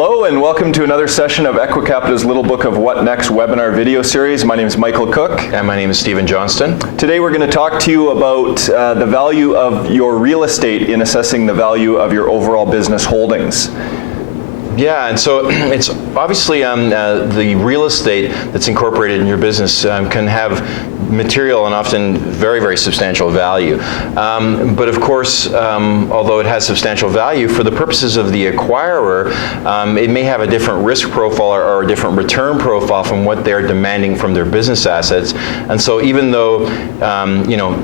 Hello and welcome to another session of Equicapita's Little Book of What Next webinar video series. My name is Michael Cook. And my name is Stephen Johnston. Today we're going to talk to you about the value of your real estate in assessing the value of your overall business holdings. Yeah, and so it's obviously the real estate that's incorporated in your business can have material and often very, very substantial value. But of course, although it has substantial value, for the purposes of the acquirer, it may have a different risk profile or a different return profile from what they're demanding from their business assets. And so even though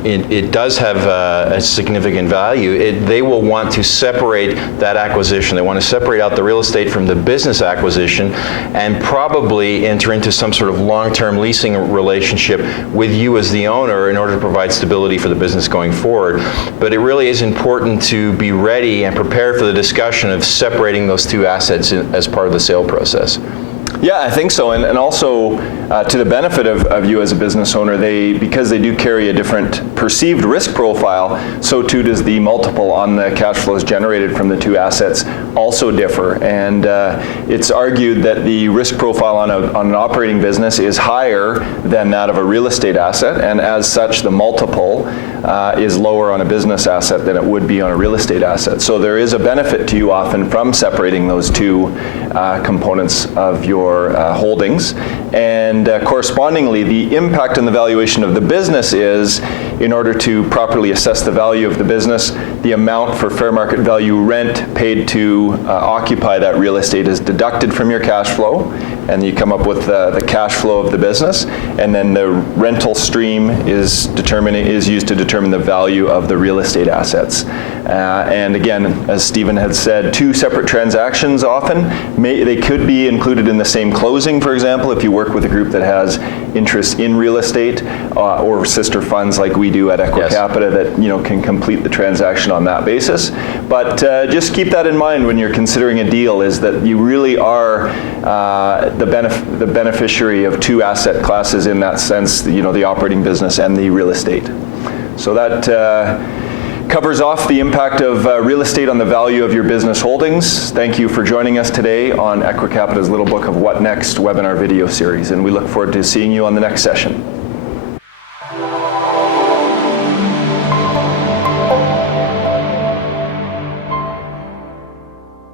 it does have a significant value, they will want to separate that acquisition. They want to separate out the real estate from the business acquisition and probably enter into some sort of long-term leasing relationship with you as the owner in order to provide stability for the business going forward. But it really is important to be ready and prepared for the discussion of separating those two assets as part of the sale process. Yeah, I think so, and also to the benefit of you as a business owner, because they do carry a different perceived risk profile, so too does the multiple on the cash flows generated from the two assets also differ. And it's argued that the risk profile on an operating business is higher than that of a real estate asset, and as such the multiple is lower on a business asset than it would be on a real estate asset. So there is a benefit to you often from separating those two components of your holdings. And correspondingly, the impact on the valuation of the business is, in order to properly assess the value of the business, the amount for fair market value rent paid to occupy that real estate is deducted from your cash flow, and you come up with the cash flow of the business, and then the rental stream is used to determine the value of the real estate assets. And again, as Stephen had said, two separate transactions often. They could be included in the same closing, for example, if you work with a group that has interest in real estate or sister funds like we do at Equicapita that can complete the transaction on that basis. But just keep that in mind when you're considering a deal, is that you really are the beneficiary of two asset classes in that sense, the operating business and the real estate. So that covers off the impact of real estate on the value of your business holdings. Thank you for joining us today on Equicapita's Little Book of What Next webinar video series, and we look forward to seeing you on the next session.